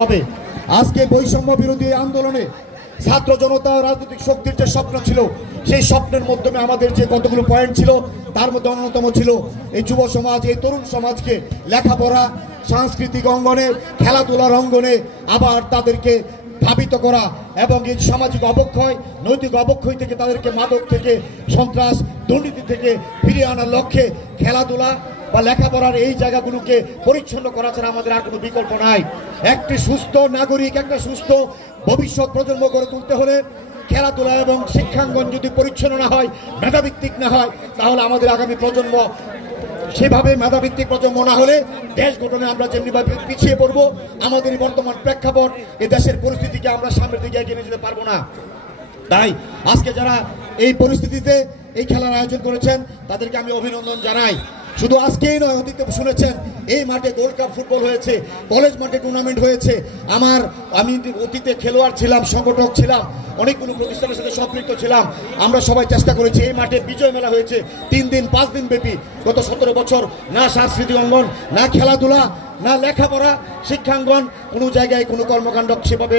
হবে। আজকে বৈষম্য বিরোধী আন্দোলনে ছাত্র জনতা রাজনৈতিক শক্তির যে স্বপ্ন ছিল, সেই স্বপ্নের মাধ্যমে আমাদের যে কতগুলো পয়েন্ট ছিল, তার মধ্যে অন্যতম ছিল এই যুব সমাজ, এই তরুণ সমাজকে লেখাপড়া, সাংস্কৃতিক অঙ্গনে, খেলাধুলার অঙ্গনে আবার তাদেরকে ধাবিত করা এবং এই সামাজিক অবক্ষয়, নৈতিক অবক্ষয় থেকে তাদেরকে মাদক থেকে সন্ত্রাস, দুর্নীতি থেকে ফিরিয়ে আনার লক্ষ্যে খেলাধুলা বা লেখাপড়ার এই জায়গাগুলোকে পরিচ্ছন্ন করা ছাড়া আমাদের আর কোনো বিকল্প নাই। একটি সুস্থ নাগরিক, একটা সুস্থ ভবিষ্যৎ প্রজন্ম গড়ে তুলতে হলে খেলাধুলা এবং শিক্ষাঙ্গন যদি পরিচ্ছন্ন না হয়, মেধাভিত্তিক না হয়, তাহলে আমাদের আগামী প্রজন্ম সেভাবে মেধাভিত্তিক প্রজন্ম না হলে দেশ গঠনে আমরা যেমনিভাবে পিছিয়ে পড়ব আমাদের বর্তমান প্রেক্ষাপট এ দেশের পরিস্থিতিকে আমরা সামনের দিকে এগিয়ে নিয়ে যেতে পারব না। তাই আজকে যারা এই পরিস্থিতিতে এই খেলার আয়োজন করেছেন, তাদেরকে আমি অভিনন্দন জানাই। শুধু আজকেই নয়, অতীতে শুনেছেন, এই মাঠে গোল্ড কাপ ফুটবল হয়েছে, কলেজ মাঠে টুর্নামেন্ট হয়েছে। আমার, আমি অতীতে খেলোয়াড় ছিলাম, সংগঠক ছিলাম, অনেকগুলো প্রতিষ্ঠানের সাথে সম্পৃক্ত ছিলাম। আমরা সবাই চেষ্টা করেছি, এই মাঠে বিজয় মেলা হয়েছে, তিন দিন, পাঁচ দিন ব্যাপী। গত সতেরো বছর, না সাংস্কৃতিক অঙ্গন, না খেলাধুলা, না লেখাপড়া, শিক্ষাঙ্গন, কোনো জায়গায় কোনো কর্মকাণ্ড সেভাবে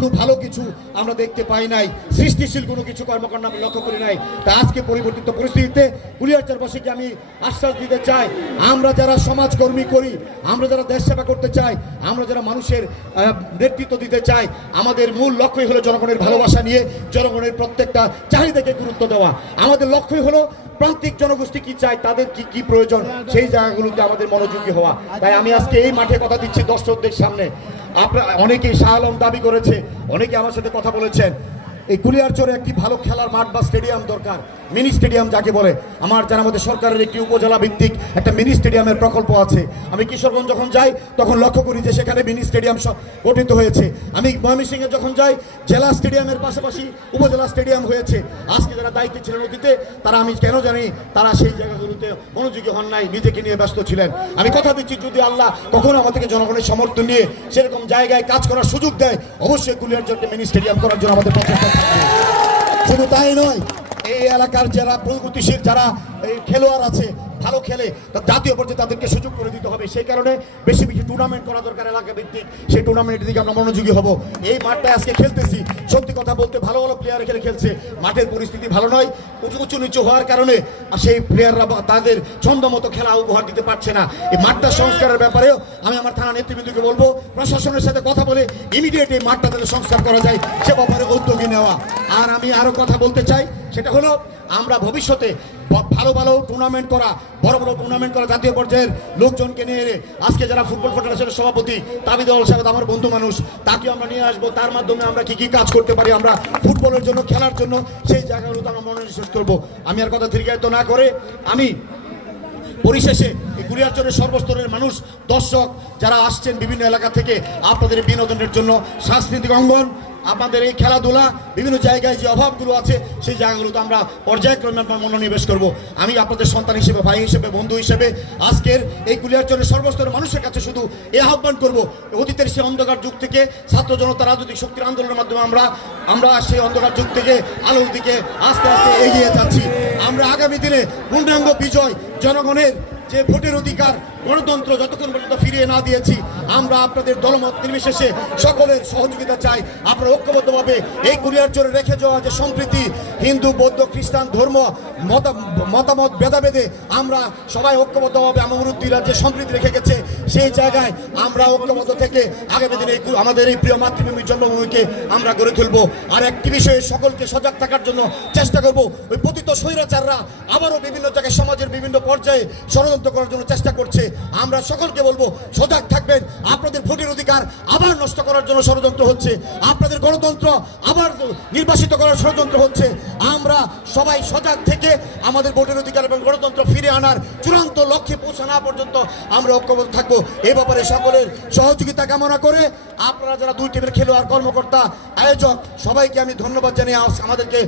কোনো ভালো কিছু আমরা দেখতে পাই নাই। সৃষ্টিশীল কোনো কিছু কর্মকাণ্ড আমি লক্ষ্য করি নাই। তা আজকে পরিবর্তিত পরিস্থিতিতে কুলিয়ারচারবাসীকে আমি আশ্বাস দিতে চাই, আমরা যারা সমাজকর্মী করি, আমরা যারা দেশ সেবা করতে চাই, আমরা যারা মানুষের নেতৃত্ব দিতে চাই, আমাদের মূল লক্ষ্যই হলো জনগণের ভালোবাসা নিয়ে, জনগণের প্রত্যেকটা চাহিদাকে গুরুত্ব দেওয়া। আমাদের লক্ষ্যই হলো প্রান্তিক জনগোষ্ঠী কি চায়, তাদের কি কি প্রয়োজন, সেই জায়গাগুলোতে আমাদের মনোযোগী হওয়া। তাই আমি আজকে এই মাঠে কথা দিচ্ছি দর্শকদের সামনে। আপনার অনেকেই শাহ আলম দাবি করেছে অনেকে আমার সাথে কথা বলেছেন। এই কুলিয়ারচরে একটি ভালো খেলার মাঠ বা স্টেডিয়াম দরকার, মিনি স্টেডিয়াম যাকে বলে। আমার জানার মধ্যে সরকারের একটি উপজেলা ভিত্তিক একটা মিনি স্টেডিয়ামের প্রকল্প আছে। আমি কিশোরগঞ্জ যখন যাই, তখন লক্ষ্য করি যে সেখানে মিনি স্টেডিয়াম গঠিত হয়েছে। আমি ময়মনসিংহে যখন যাই, জেলা স্টেডিয়ামের পাশাপাশি উপজেলা স্টেডিয়াম হয়েছে। আজকে যারা দায়িত্বে ছিলেন অতীতে, তারা আমি কেন জানি তারা সেই জায়গাগুলোতে মনোযোগী হন নাই, নিজেকে নিয়ে ব্যস্ত ছিলেন। আমি কথা দিচ্ছি, যদি আল্লাহ কখনো আমাদেরকে জনগণের সমর্থন নিয়ে সেরকম জায়গায় কাজ করার সুযোগ দেয়, অবশ্যই কুলিয়ার জন্য মিনি স্টেডিয়াম করার জন্য আমাদের প্রচেষ্টা থাকবে শুধু তাই নয় এই এলাকার যারা প্রগতিশীল, যারা এই খেলোয়াড় আছে, ভালো খেলে জাতীয় পর্যায়ে তাদেরকে সুযোগ করে দিতে হবে। সেই কারণে বেশি বেশি টুর্নামেন্ট করা দরকার এলাকা ভিত্তিক সেই টুর্নামেন্টের দিকে আমরা মনোযোগী হব। এই মাঠটা আজকে খেলতেছি। সত্যি কথা বলতে ভালো ভালো প্লেয়ার খেলে খেলছে। মাঠের পরিস্থিতি ভালো নয়। উঁচু উঁচু নিচু হওয়ার কারণে সেই প্লেয়াররা তাদের ছন্দ মতো খেলা উপহার দিতে পারছে না। এই মাঠটা সংস্কারের ব্যাপারেও আমি আমার থানা নেতৃবৃন্দকে বলব, প্রশাসনের সাথে কথা বলে ইমিডিয়েট এই মাঠটা যাতে সংস্কার করা যায়। সে ব্যাপারে উদ্যোগী নেওয়া। আর আমি আরও কথা বলতে চাই, সেটা হলো আমরা ভবিষ্যতে ভালো ভালো টুর্নামেন্ট করা, বড় বড় টুর্নামেন্ট করা জাতীয় পর্যায়ের লোকজনকে নিয়ে এনে আজকে যারা ফুটবল ফেডারেশনের সভাপতি তাবিদুল সাহেব আমার বন্ধু মানুষ, তাকে আমরা নিয়ে আসব। তার মাধ্যমে আমরা কি কি কাজ করতে পারি, আমরা ফুটবলের জন্য, খেলার জন্য, সেই জায়গাগুলোতে আমরা মনোনিবেশ করব। আমি আর কথা দীর্ঘায়িত না করে, আমি পরিশেষে এই কুড়িয়ারচরের সর্বস্তরের মানুষ, দর্শক, যারা আসছেন বিভিন্ন এলাকা থেকে, আপনাদের বিনোদনের জন্য সাংস্কৃতিক অঙ্গন আপনাদের এই খেলাধুলা, বিভিন্ন জায়গায় যে অভাবগুলো আছে, সেই জায়গাগুলোতে আমরা পর্যায়ক্রমে মনোনিবেশ করব। আমি আপনাদের সন্তান হিসেবে, ভাই হিসেবে, বন্ধু হিসেবে আজকের এই কুলিয়ারচরের সর্বস্তরের মানুষের কাছে শুধু এ আহ্বান করব, অতীতের সেই অন্ধকার যুগ থেকে ছাত্র জনতা রাজনৈতিক শক্তির আন্দোলনের মাধ্যমে আমরা আমরা সেই অন্ধকার যুগ থেকে আলোর দিকে আস্তে আস্তে এগিয়ে যাচ্ছি। আমরা আগামী দিনে পূর্ণাঙ্গ বিজয় জনগণের যে ভোটের অধিকার গণতন্ত্র যতক্ষণ পর্যন্ত ফিরিয়ে না দিয়েছি, আমরা আপনাদের দলমত নির্বিশেষে সকলের সহযোগিতা চাই। আপনারা ঐক্যবদ্ধভাবে এই কুরিয়ার চরে রেখে যাওয়া যে সম্প্রীতি, হিন্দু, বৌদ্ধ, খ্রিস্টান, ধর্ম মতামত, ভেদাভেদে আমরা সবাই ঐক্যবদ্ধভাবে আমরুদ্দিরা যে সম্প্রীতি রেখে গেছে। সেই জায়গায় আমরা ঐক্যবদ্ধ থেকে আগামী দিনে আমাদের এই প্রিয় মাতৃভূমির জন্মভূমিকে আমরা গড়ে তুলবো। আর একটি বিষয়ে সকলকে সজাগ থাকার জন্য চেষ্টা করব। ওই পতিত স্বৈরাচাররা আবারও বিভিন্ন জায়গায় সমাজের বিভিন্ন পর্যায়ে ষড়যন্ত্র করার জন্য চেষ্টা করছে। আমরা সকলকে বলব, সজাগ থাকবেন। আপনাদের ভোটের অধিকার আবার নষ্ট করার জন্য ষড়যন্ত্র হচ্ছে। আপনাদের গণতন্ত্র আবার নির্বাসিত করার ষড়যন্ত্র হচ্ছে। আমরা সবাই সজাগ থেকে আমাদের ভোটের অধিকার এবং গণতন্ত্র ফিরে আনার চূড়ান্ত লক্ষ্যে পৌঁছানো পর্যন্ত আমরা ঐক্যবদ্ধ থাকব। এ ব্যাপারে সকলের সহযোগিতা কামনা করে আপনারা যারা দুই টিমের খেলোয়াড় কর্মকর্তা, আয়োজক, সবাইকে আমি ধন্যবাদ জানিয়ে আমাদেরকে